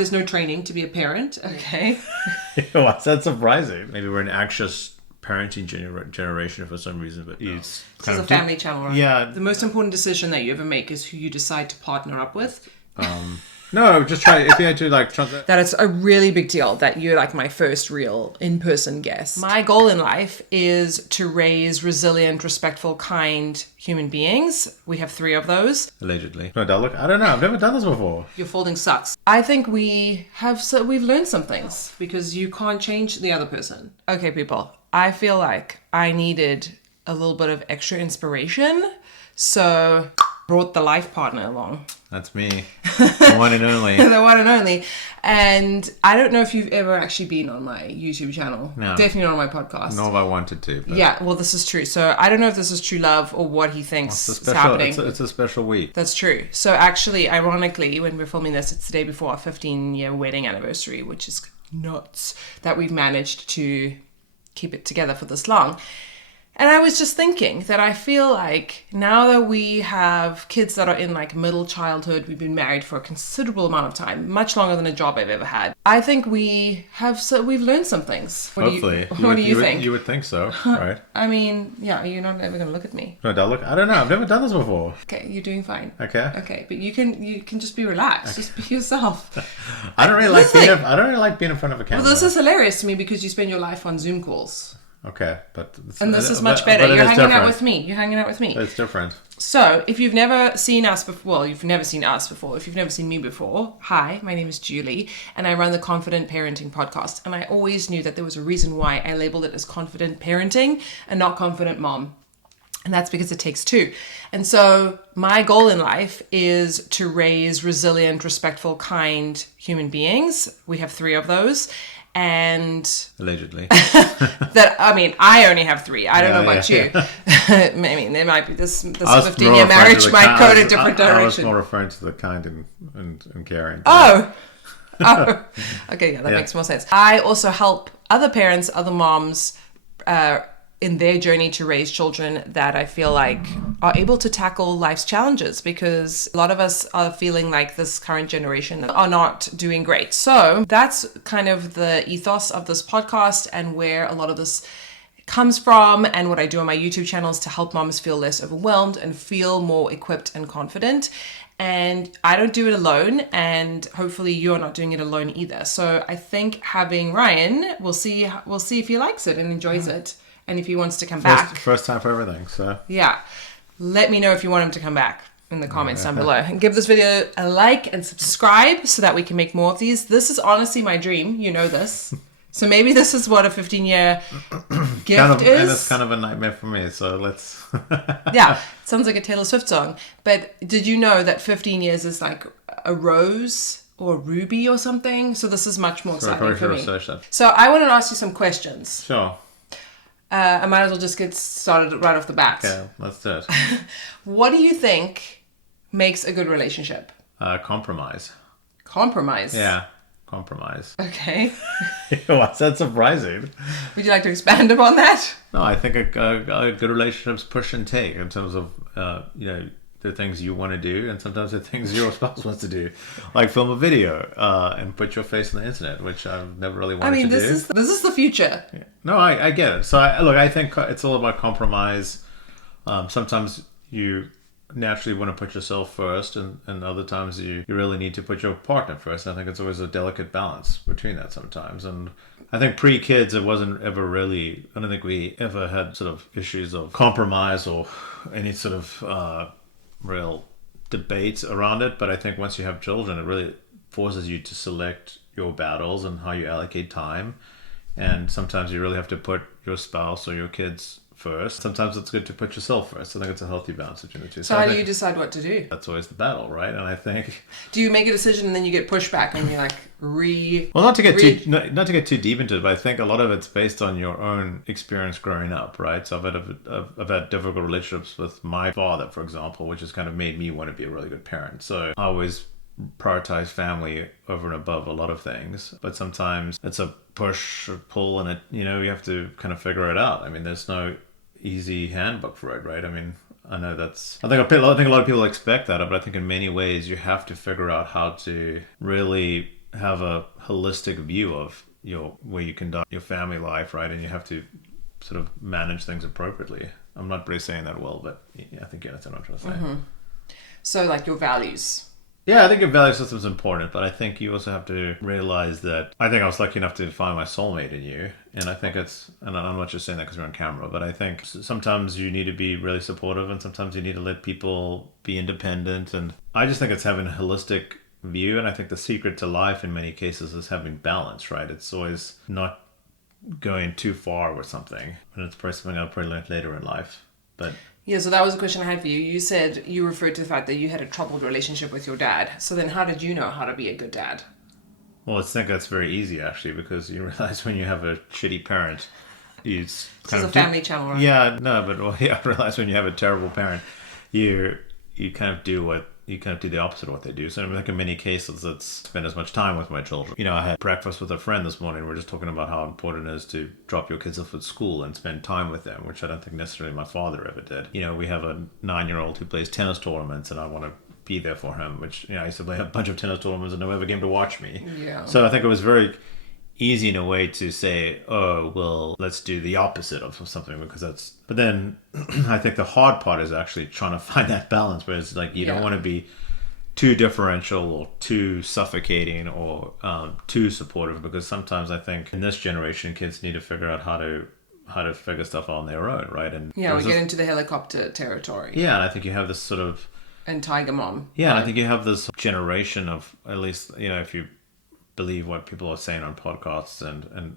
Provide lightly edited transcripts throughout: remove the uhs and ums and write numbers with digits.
There's no training to be a parent. Okay. What's that surprising? Maybe we're an anxious parenting generation for some reason, but it's This is a family channel, right? Yeah. The most important decision that you ever make is who you decide to partner up with. No, just try, if you had to like translate. That it's a really big deal that you're like my first real in-person guest. My goal in life is to raise resilient, respectful, kind human beings. We have 3 of those. Allegedly. No, look, I don't know. I've never done this before. Your folding sucks. I think we've learned some things because you can't change the other person. Okay, people. I feel like I needed a little bit of extra inspiration, so brought the life partner along. That's me. The one and only. The one and only. And I don't know if you've ever actually been on my YouTube channel. No. Definitely not on my podcast. Nor if I wanted to. But Yeah, well, this is true. So I don't know if this is true love or what he thinks is happening. It's a special week. That's true. So actually, ironically, when we're filming this, it's the day before our 15-year wedding anniversary, which is nuts that we've managed to keep it together for this long. And I was just thinking that I feel like now that we have kids that are in like middle childhood, we've been married for a considerable amount of time, much longer than a job I've ever had. I think we've learned some things. Hopefully. What do you think? You would think so, right? I mean, yeah, you're not ever going to look at me. No, look, I don't know. I've never done this before. Okay, you're doing fine. Okay. Okay, but you can just be relaxed. Just be yourself. I don't really like being in front of a camera. Well, this is hilarious to me because you spend your life on Zoom calls. Okay, but and this is much better. You're hanging out with me. You're hanging out with me. It's different. So, if you've never seen us before, well, you've never seen us before. If you've never seen me before, hi, my name is Julie, and I run the Confident Parenting podcast. And I always knew that there was a reason why I labeled it as Confident Parenting and not Confident Mom. And that's because it takes 2. And so my goal in life is to raise resilient, respectful, kind human beings. We have 3 of those. And allegedly I only have 3. I don't know about you. I mean, there might be this 15-year marriage might go in a different direction. I was more referring to the kind and caring. Oh, okay, yeah, that makes more sense. I also help other parents, other moms, in their journey to raise children that I feel like are able to tackle life's challenges, because a lot of us are feeling like this current generation are not doing great. So that's kind of the ethos of this podcast and where a lot of this comes from, and what I do on my YouTube channel is to help moms feel less overwhelmed and feel more equipped and confident. And I don't do it alone, and hopefully you're not doing it alone either. So I think having Ryan, we'll see if he likes it and enjoys it. And if he wants to come back. First time for everything, so. Yeah. Let me know if you want him to come back in the comments down below. And give this video a like and subscribe so that we can make more of these. This is honestly my dream. You know this. So maybe this is what a 15-year gift is. And it's kind of a nightmare for me, so let's... Yeah. It sounds like a Taylor Swift song. But did you know that 15 years is like a rose or a ruby or something? So this is much more exciting for me. So I want to ask you some questions. Sure. I might as well just get started right off the bat. Okay, let's do it. What do you think makes a good relationship? Compromise. Compromise? Yeah, compromise. Okay. What's that surprising? Would you like to expand upon that? No, I think a good relationship's push and take in terms of, the things you want to do, and sometimes the things your spouse wants to do, like film a video and put your face on the internet, which I've never really wanted to do. This is the future. Yeah. No, I get it. So I think it's all about compromise. Sometimes you naturally want to put yourself first, and other times you really need to put your partner first. I think it's always a delicate balance between that sometimes. And I think pre-kids, it wasn't ever really, I don't think we ever had sort of issues of compromise or any sort of real debate around it. But I think once you have children, it really forces you to select your battles and how you allocate time. And sometimes you really have to put your spouse or your kids first. Sometimes it's good to put yourself first. I think it's a healthy balance between the two. So how do you decide what to do? That's always the battle, right? And I think... Do you make a decision and then you get pushback and you're like, Well, not to get too deep into it, but I think a lot of it's based on your own experience growing up, right? So I've had difficult relationships with my father, for example, which has kind of made me want to be a really good parent. So I always prioritize family over and above a lot of things, but sometimes it's a push or pull, and you have to kind of figure it out. I mean, there's no easy handbook for it, right? I mean, I know I think a lot of people expect that, but I think in many ways you have to figure out how to really have a holistic view of your where you conduct your family life, right? And you have to sort of manage things appropriately. I'm not really saying that well, but I think you understand what I'm trying to say. So like your values. Yeah, I think your value system is important, but I think you also have to realize that I think I was lucky enough to find my soulmate in you. And I think and I'm not just saying that because we're on camera, but I think sometimes you need to be really supportive and sometimes you need to let people be independent. And I just think it's having a holistic view. And I think the secret to life in many cases is having balance, right? It's always not going too far with something. And it's probably something I'll probably learn later in life. But yeah, so that was a question I had for you. You said you referred to the fact that you had a troubled relationship with your dad. So then how did you know how to be a good dad? Well, I think that's very easy, actually, because you realize when you have a shitty parent, it's kind of a family channel, right? Yeah, no, but I realize when you have a terrible parent, you kind of do the opposite of what they do. So I think in many cases, it's spend as much time with my children. I had breakfast with a friend this morning. We're just talking about how important it is to drop your kids off at school and spend time with them, which I don't think necessarily my father ever did. We have a 9-year-old who plays tennis tournaments, and I want to be there for him, which, I used to play a bunch of tennis tournaments and no one ever came to watch me. Yeah. So I think it was very easy in a way to say, oh, well, let's do the opposite of something because that's... But then I think the hard part is actually trying to find that balance where it's like you don't want to be too differential or too suffocating or too supportive, because sometimes I think in this generation kids need to figure out how to figure stuff out on their own, right? And we get into the helicopter territory. Yeah, and I think you have this sort of... And tiger mom. Yeah, I think you have this generation of, at least, if you believe what people are saying on podcasts and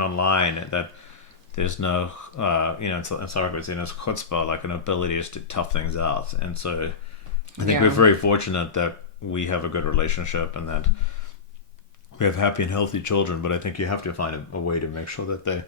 online, that there's no, in South Africa, there's chutzpah, like an ability to tough things out. And so I think we're very fortunate that we have a good relationship and that we have happy and healthy children, but I think you have to find a way to make sure that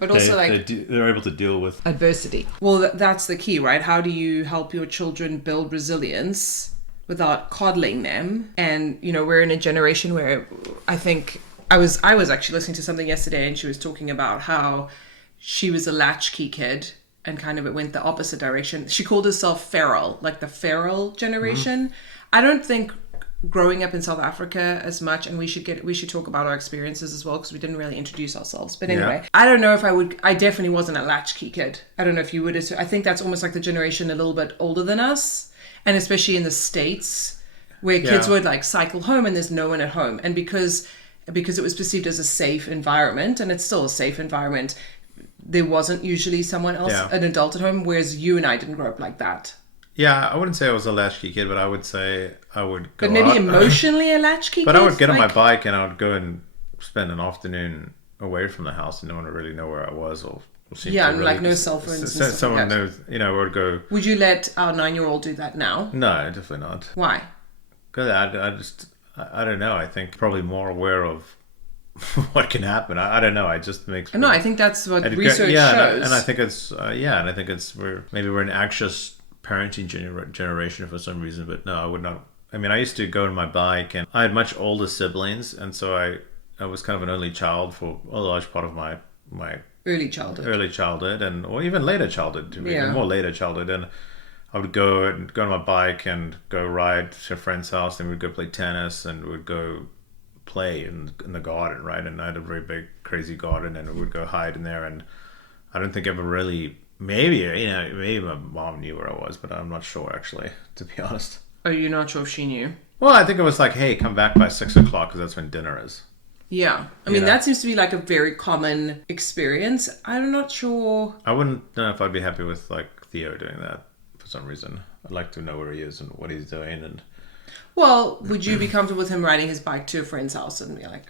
but also they're able to deal with adversity. Well, that's the key, right? How do you help your children build resilience without coddling them? And we're in a generation where I think I was actually listening to something yesterday, and she was talking about how she was a latchkey kid and kind of it went the opposite direction. She called herself feral, like the feral generation. I don't think growing up in South Africa as much, and we should talk about our experiences as well because we didn't really introduce ourselves. But anyway, I don't know if I definitely wasn't a latchkey kid. I don't know if you would. I think that's almost like the generation a little bit older than us, and especially in the States where kids would like cycle home and there's no one at home, and because it was perceived as a safe environment, and it's still a safe environment, there wasn't usually someone else, an adult at home, whereas you and I didn't grow up like that. Yeah, I wouldn't say I was a latchkey kid, but I would say I would go But maybe out, emotionally a latchkey but kid? I would get on my bike and I would go and spend an afternoon away from the house and no one would really know where I was or seem to and really... like no cell phones and stuff someone like that. knows, would go... Would you let our 9-year-old do that now? No, definitely not. Why? Because I don't know, I think probably more aware of what can happen. I don't know. It just makes... No, I think that's what research shows. And I think it's we're an anxious parenting generation for some reason, but no, I would not. I mean, I used to go on my bike, and I had much older siblings, and so I was kind of an only child for a large part of my early childhood, and or even later childhood, more later childhood, and I would go on my bike and go ride to a friend's house, and we'd go play tennis, and we'd go play in the garden, right? And I had a very big, crazy garden, and we would go hide in there, and I don't think ever really... Maybe my mom knew where I was, but I'm not sure, actually, to be honest. Are you not sure if she knew? Well, I think it was like, hey, come back by 6 o'clock because that's when dinner is. Yeah. I mean, that seems to be like a very common experience. I'm not sure. I wouldn't know if I'd be happy with like Theo doing that for some reason. I'd like to know where he is and what he's doing. And well, would you be comfortable with him riding his bike to a friend's house and be like...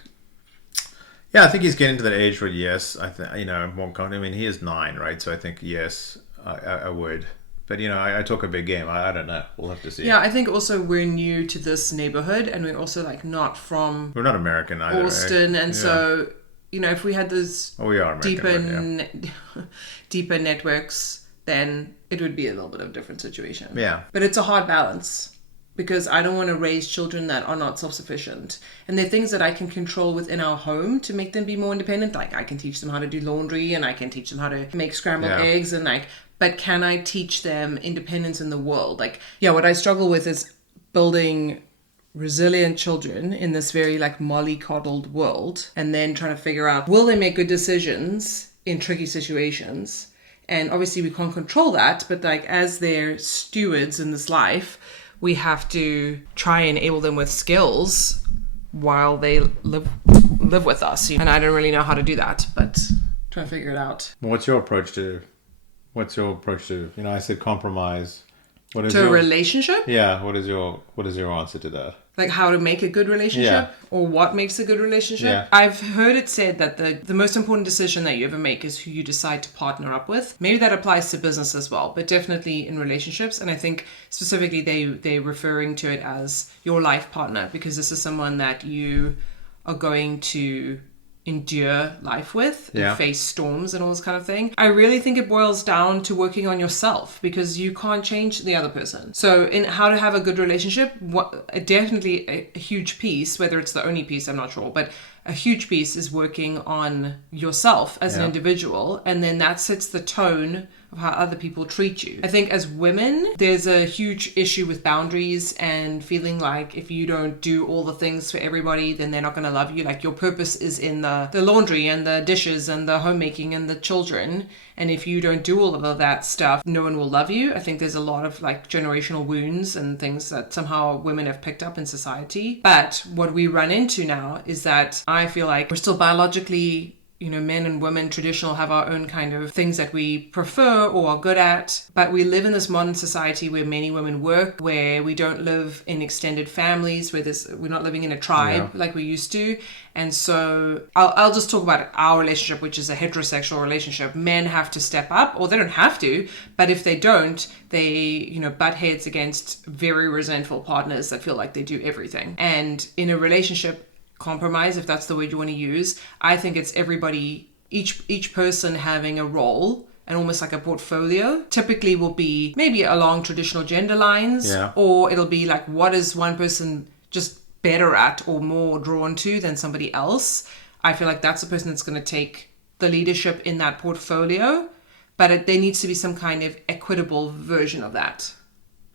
Yeah, I think he's getting to that age where, yes, I think, I'm more confident. I mean, he is 9, right? So I think, yes, I would. But, I talk a big game. I don't know. We'll have to see. Yeah, I think also we're new to this neighborhood, and we're also, like, not from... We're not American either, Austin, right? And so, if we had those we are American, deeper networks, then it would be a little bit of a different situation. Yeah. But it's a hard balance. Because I don't want to raise children that are not self-sufficient. And there are things that I can control within our home to make them be more independent. Like I can teach them how to do laundry and I can teach them how to make scrambled eggs and but can I teach them independence in the world? What I struggle with is building resilient children in this very like mollycoddled world, and then trying to figure out, will they make good decisions in tricky situations? And obviously we can't control that, but like as their stewards in this life, we have to try and enable them with skills while they live with us. And I don't really know how to do that, but trying to figure it out. What's your approach to, I said compromise. What is to a relationship? Yeah. What is your answer to that? Like how to make a good relationship, or what makes a good relationship. Yeah. I've heard it said that the most important decision that you ever make is who you decide to partner up with. Maybe that applies to business as well, but definitely in relationships. And I think specifically they're referring to it as your life partner, because this is someone that you are going to endure life with and face storms and all this kind of thing. I really think it boils down to working on yourself, because you can't change the other person. So in how to have a good relationship, definitely a huge piece, whether it's the only piece, I'm not sure, but a huge piece is working on yourself as an individual, and then that sets the tone of how other people treat you. I think as women, there's a huge issue with boundaries and feeling like if you don't do all the things for everybody, then they're not going to love you. Like your purpose is in the laundry and the dishes and the homemaking and the children. And if you don't do all of that stuff, no one will love you. I think there's a lot of like generational wounds and things that somehow women have picked up in society. But what we run into now is that I feel like we're still biologically, men and women traditional have our own kind of things that we prefer or are good at. But we live in this modern society where many women work, where we don't live in extended families, where we're not living in a tribe like we used to. And so I'll just talk about our relationship, which is a heterosexual relationship. Men have to step up, or they don't have to, but if they don't, they, butt heads against very resentful partners that feel like they do everything. And in a relationship, compromise, if that's the word you want to use, I think it's everybody, each person having a role and almost like a portfolio. Typically will be maybe along traditional gender lines, or it'll be like, what is one person just better at or more drawn to than somebody else? I feel like that's the person that's going to take the leadership in that portfolio, but there needs to be some kind of equitable version of that.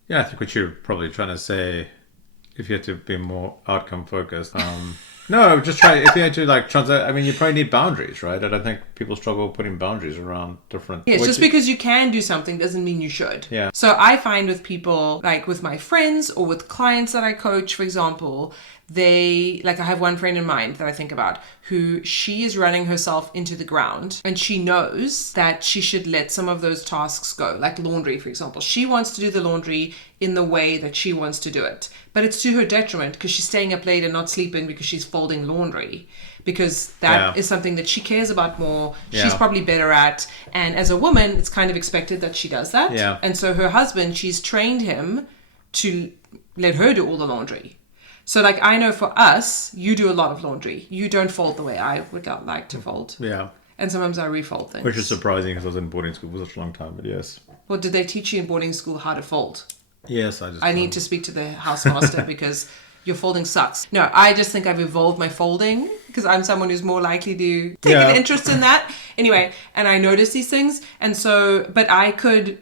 Yeah, I think what you're probably trying to say, if you had to be more outcome focused, no, just try. If you had to you probably need boundaries, right? And I think people struggle putting boundaries around different. Yeah, just because you can do something doesn't mean you should. Yeah. So I find with people, like with my friends or with clients that I coach, for example, I have one friend in mind that I think about, who she is running herself into the ground, and she knows that she should let some of those tasks go, like laundry, for example. She wants to do the laundry in the way that she wants to do it, but it's to her detriment because she's staying up late and not sleeping because she's folding laundry, because that is something that she cares about more. She's probably better at, and as a woman, it's kind of expected that she does that. And so her husband, she's trained him to let her do all the laundry. So like, I know for us, you do a lot of laundry. You don't fold the way I would like to fold. Yeah. And sometimes I refold things. Which is surprising because I was in boarding school for such a long time, but yes. Well, did they teach you in boarding school how to fold? Yes, I need to speak to the housemaster because your folding sucks. No, I just think I've evolved my folding because I'm someone who's more likely to take an interest in that. Anyway, and I notice these things. And so, but I could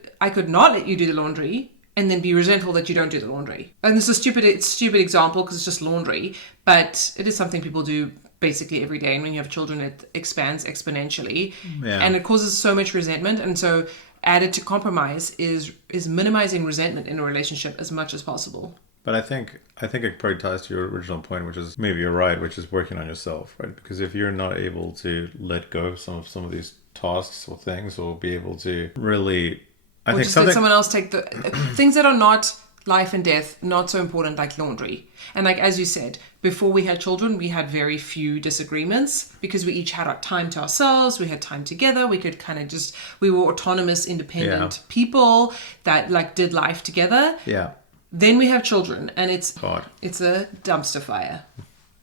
not let you do the laundry and then be resentful that you don't do the laundry. And this is a stupid example because it's just laundry, but it is something people do basically every day. And when you have children, it expands exponentially. Yeah. And it causes so much resentment. And so added to compromise is minimizing resentment in a relationship as much as possible. But I think it probably ties to your original point, which is maybe you're right, which is working on yourself, right? Because if you're not able to let go of some of these tasks or things, or be able to really, let someone else take the things that are not life and death, not so important, like laundry. And like, as you said, before we had children, we had very few disagreements because we each had our time to ourselves. We had time together. We could kind of we were autonomous, independent people that like did life together. Yeah. Then we have children and it's hard. It's a dumpster fire.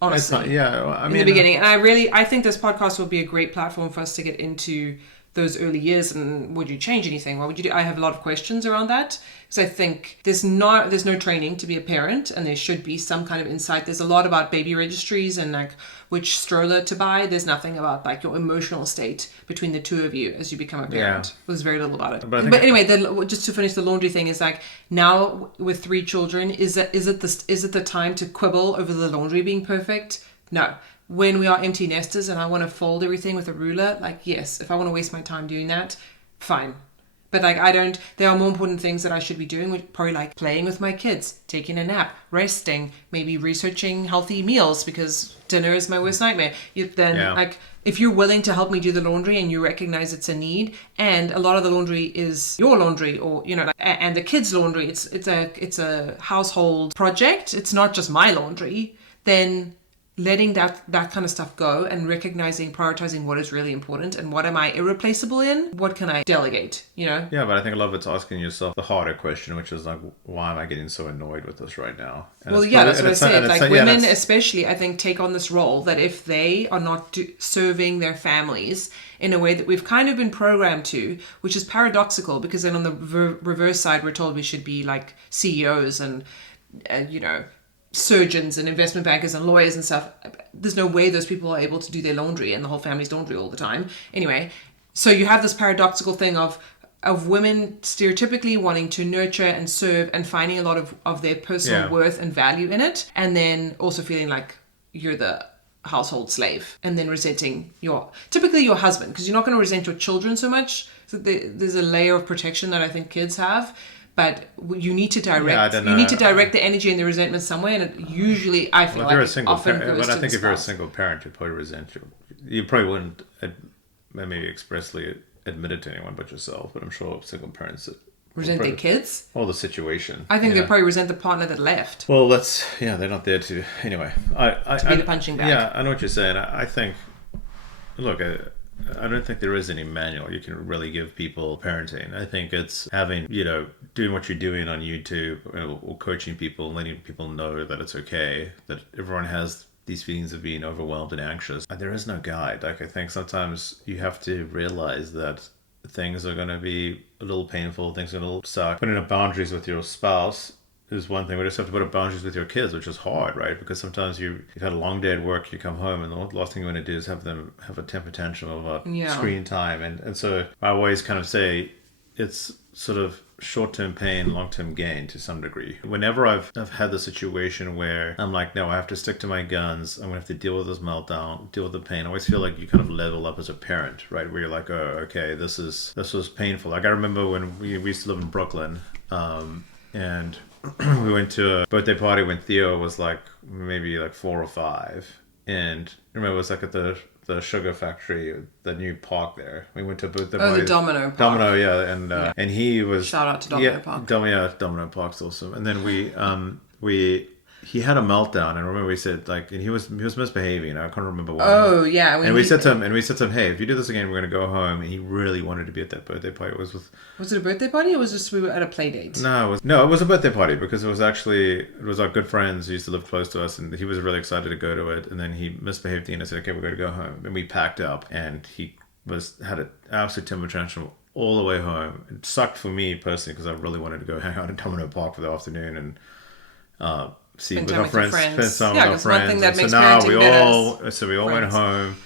Honestly. It's not, I mean, in the beginning. And I think this podcast will be a great platform for us to get into those early years, and would you change anything? What would you do? I have a lot of questions around that, because I think there's no training to be a parent, and there should be some kind of insight. There's a lot about baby registries and like which stroller to buy. There's nothing about like your emotional state between the two of you as you become a parent. There's very little about it. But anyway, just to finish the laundry thing is like, now with 3 children, is it the time to quibble over the laundry being perfect? No. When we are empty nesters and I want to fold everything with a ruler, like, yes, if I want to waste my time doing that, fine. But like, there are more important things that I should be doing, which probably like playing with my kids, taking a nap, resting, maybe researching healthy meals, because dinner is my worst nightmare. Like, if you're willing to help me do the laundry and you recognize it's a need, and a lot of the laundry is your laundry, or, you know, like, and the kids' laundry, it's a household project. It's not just my laundry. Then letting that kind of stuff go and prioritizing what is really important and what am I irreplaceable in, what can I delegate, you know? Yeah, but I think a lot of it's asking yourself the harder question, which is like, why am I getting so annoyed with this right now? And that's what I said. Like, women especially, I think, take on this role that if they are not serving their families in a way that we've kind of been programmed to, which is paradoxical, because then on the reverse side, we're told we should be like CEOs and you know, surgeons and investment bankers and lawyers and stuff. There's no way those people are able to do their laundry and the whole family's laundry all the time. Anyway, so you have this paradoxical thing of women stereotypically wanting to nurture and serve and finding a lot of their personal worth and value in it, and then also feeling like you're the household slave, and then resenting typically your husband, because you're not going to resent your children so much. So there's a layer of protection that I think kids have. But you need to direct. You need to direct the energy and the resentment somewhere, and it usually, I feel like, often goes to the spouse. But I think if you're a single parent, you'd probably resent you probably wouldn't maybe expressly admit it to anyone but yourself. But I'm sure single parents resent their kids or the situation. I think they probably resent the partner that left. Well, they're not there to anyway. To be the punching bag. Yeah, I know what you're saying. I think, look. I don't think there is any manual you can really give people parenting. I think it's having, doing what you're doing on YouTube or coaching people and letting people know that it's okay, that everyone has these feelings of being overwhelmed and anxious. There is no guide. Like, I think sometimes you have to realize that things are going to be a little painful, things are going to suck. Putting up boundaries with your spouse is one thing. We just have to put up boundaries with your kids, which is hard, right? Because sometimes you've had a long day at work, you come home, and the last thing you want to do is have them have a temper tantrum over screen time. And so I always kind of say it's sort of short-term pain, long-term gain to some degree. Whenever I've had the situation where I'm like, no, I have to stick to my guns, I'm going to have to deal with this meltdown, deal with the pain. I always feel like you kind of level up as a parent, right? Where you're like, oh, okay, this was painful. Like, I remember when we used to live in Brooklyn, and we went to a birthday party when Theo was like maybe like 4 or 5, and I remember it was like at the sugar factory, the new park there. We went to a birthday party. The Domino Park. Domino, yeah, and he was shout out to Domino Park. Domino Park's awesome. And then he had a meltdown, and I remember we said, like, and he was misbehaving. I can't remember why. Oh yeah, and we said to him, hey, if you do this again, we're gonna go home. And he really wanted to be at that birthday party. Was it a birthday party, or was just we were at a play date? No, it was a birthday party, because it was our good friends who used to live close to us, and he was really excited to go to it. And then he misbehaved, and I said, okay, we're gonna go home. And we packed up, and he had an absolute temper tantrum all the way home. It sucked for me personally, because I really wanted to go hang out at Domino Park for the afternoon and see with our friends, spend time with our friends. One thing that makes parenting we all went home,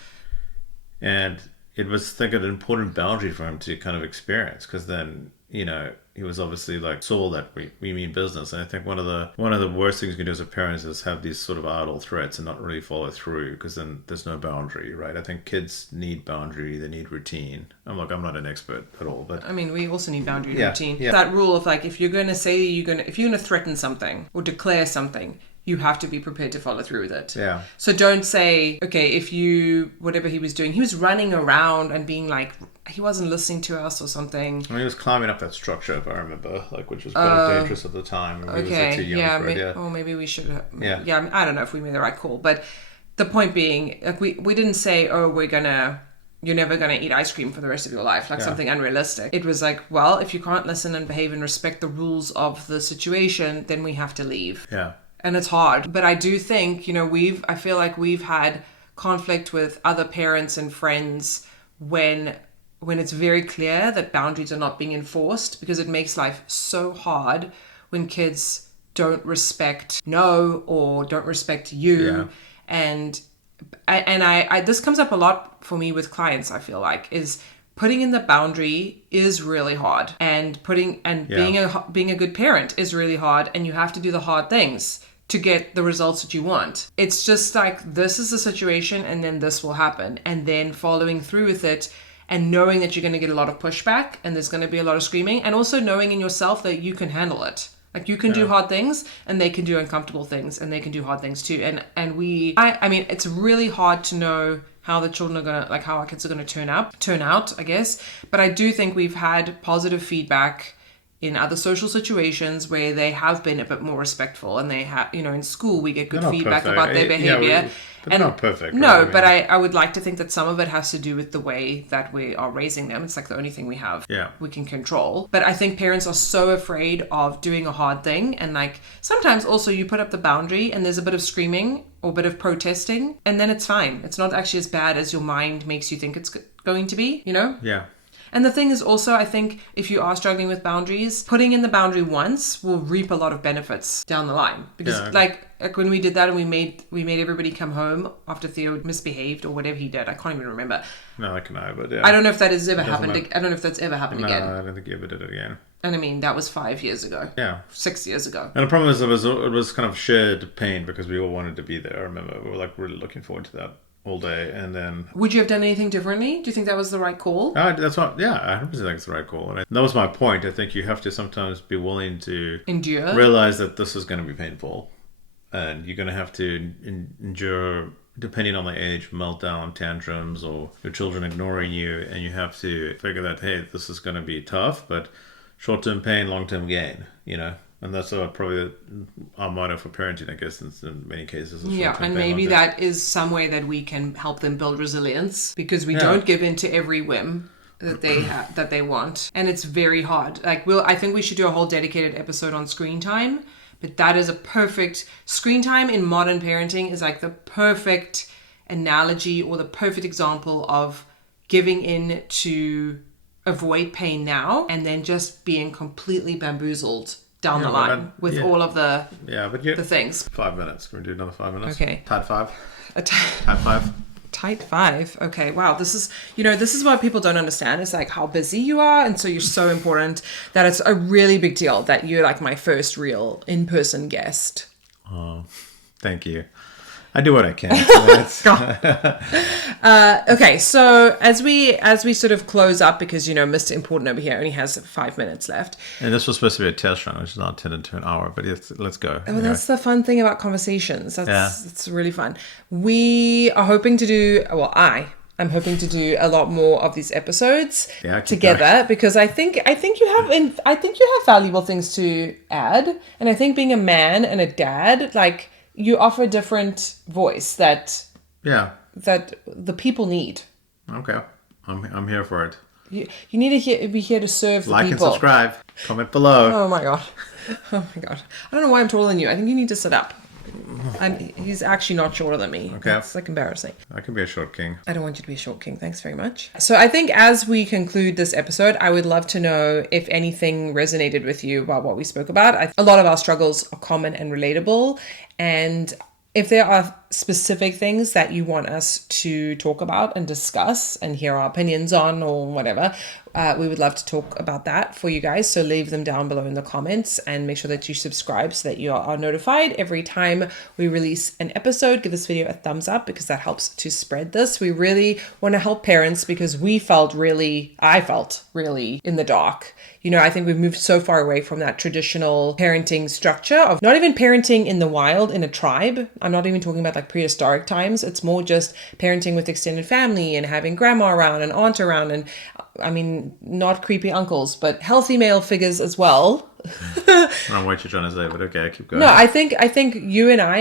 and it was, I think, an important boundary for him to kind of experience, because then he was obviously like saw that we mean business. And I think one of the worst things you can do as a parent is have these sort of idle threats and not really follow through, because then there's no boundary, right? I think kids need boundary, they need routine. I'm not an expert at all, but I mean, we also need boundary and routine. Yeah. That rule of like, if you're going to threaten something or declare something, you have to be prepared to follow through with it. Yeah. So don't say, okay, whatever he was doing, he was running around and being like, he wasn't listening to us or something. I mean, he was climbing up that structure, if I remember, like, which was quite dangerous at the time. Okay. Maybe we should have. Yeah. I don't know if we made the right call, but the point being, like, we didn't say, oh, you're never going to eat ice cream for the rest of your life, like something unrealistic. It was like, well, if you can't listen and behave and respect the rules of the situation, then we have to leave. Yeah. And it's hard. But I do think, I feel like we've had conflict with other parents and friends when when it's very clear that boundaries are not being enforced, because it makes life so hard when kids don't respect no or don't respect you. And I this comes up a lot for me with clients, I feel like, is putting in the boundary is really hard, and being a good parent is really hard, and you have to do the hard things to get the results that you want. It's just like, this is the situation and then this will happen, and then following through with it and knowing that you're going to get a lot of pushback and there's going to be a lot of screaming, and also knowing in yourself that you can handle it. Like, you can do hard things and they can do uncomfortable things, and they can do hard things too. And I mean, it's really hard to know how the children are going to, like, how our kids are going to turn out, I guess. But I do think we've had positive feedback in other social situations where they have been a bit more respectful, and they have, in school we get good feedback about their behavior. They're not perfect. No, right? But I would like to think that some of it has to do with the way that we are raising them. It's like the only thing we have we can control. But I think parents are so afraid of doing a hard thing, and like sometimes also you put up the boundary and there's a bit of screaming or a bit of protesting, and then it's fine. It's not actually as bad as your mind makes you think it's going to be, Yeah. And the thing is also, I think if you are struggling with boundaries, putting in the boundary once will reap a lot of benefits down the line. Because like when we did that and we made everybody come home after Theo misbehaved or whatever he did, I can't even remember. No, I can but I don't know if that has ever happened. I don't know if that's ever happened again. No, I don't think you ever did it again. And I mean, that was 5 years ago. Yeah. 6 years ago. And the problem is it was kind of shared pain, because we all wanted to be there. I remember we were like really looking forward to that all day, and then... Would you have done anything differently? Do you think that was the right call? That's what, I 100% think it's the right call. And that was my point. I think you have to sometimes be willing to... Endure. Realize that this is going to be painful. And you're going to have to endure, depending on the age, meltdown, tantrums, or your children ignoring you. And you have to figure that, hey, this is going to be tough, but short-term pain, long-term gain, And that's probably our motto for parenting, I guess, in many cases. And maybe that is some way that we can help them build resilience, because we don't give in to every whim that they that they want, and it's very hard. Like, I think we should do a whole dedicated episode on screen time, but that is a perfect screen time in modern parenting is like the perfect analogy or the perfect example of giving in to avoid pain now, and then just being completely bamboozled down the line with all of the things. 5 minutes. Can we do another 5 minutes? Okay. Tight five. Tight five. Tight five. Okay. Wow. This is what people don't understand. It's like how busy you are, and so you're so important that it's a really big deal that you're like my first real in-person guest. Oh, thank you. I do what I can. Okay, so as we sort of close up, because Mr. Important over here only has 5 minutes left. And this was supposed to be a test run, which is not intended to an hour, but let's go. Oh, that's the fun thing about conversations. It's really fun. We are hoping to do. Well, I'm hoping to do a lot more of these episodes together, because I think you have valuable things to add, and I think being a man and a dad, like, you offer a different voice that the people need. Okay, I'm here for it. You need to be here to serve the people. Like and subscribe. Comment below. Oh my god. I don't know why I'm taller than you. I think you need to sit up. He's actually not shorter than me. Okay. It's like embarrassing. I can be a short king. I don't want you to be a short king. Thanks very much. So I think as we conclude this episode, I would love to know if anything resonated with you about what we spoke about. A lot of our struggles are common and relatable. And if there are specific things that you want us to talk about and discuss and hear our opinions on or whatever, we would love to talk about that for you guys. So leave them down below in the comments, and make sure that you subscribe so that you are notified every time we release an episode. Give this video a thumbs up, because that helps to spread this. We really want to help parents, because I felt really in the dark. I think we've moved so far away from that traditional parenting structure of not even parenting in the wild in a tribe. I'm not even talking about like prehistoric times. It's more just parenting with extended family and having grandma around and aunt around, and I mean, not creepy uncles, but healthy male figures as well. I don't know what you're trying to say, but okay, keep going. No, I think you and I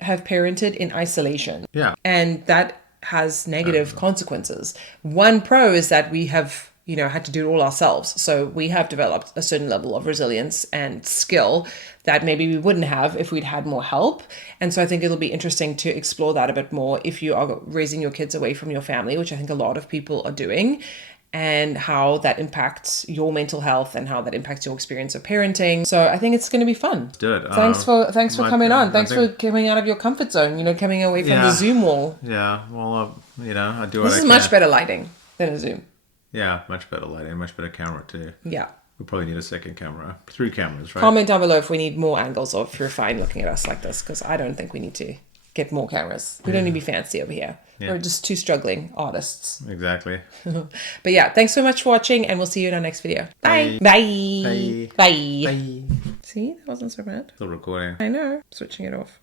have parented in isolation. Yeah. And that has negative consequences. One pro is that we have had to do it all ourselves. So we have developed a certain level of resilience and skill that maybe we wouldn't have if we'd had more help. And so I think it'll be interesting to explore that a bit more if you are raising your kids away from your family, which I think a lot of people are doing. and how that impacts your mental health and how that impacts your experience of parenting. So I think it's going to be fun. Do it. Thanks for coming on. Thanks for coming out of your comfort zone, coming away from the Zoom wall. Yeah, well, I do what I This is can. much better lighting than a Zoom. Yeah, much better lighting, much better camera too. Yeah. We probably need a second camera. 3 cameras, right? Comment down below if we need more angles or if you're fine looking at us like this, because I don't think we need to get more cameras. We don't need to be fancy over here. Yeah. We're just 2 struggling artists. Exactly. But yeah, thanks so much for watching, and we'll see you in our next video. Bye. Bye. Bye. Bye. Bye. See, that wasn't so bad. Still recording. I know. Switching it off.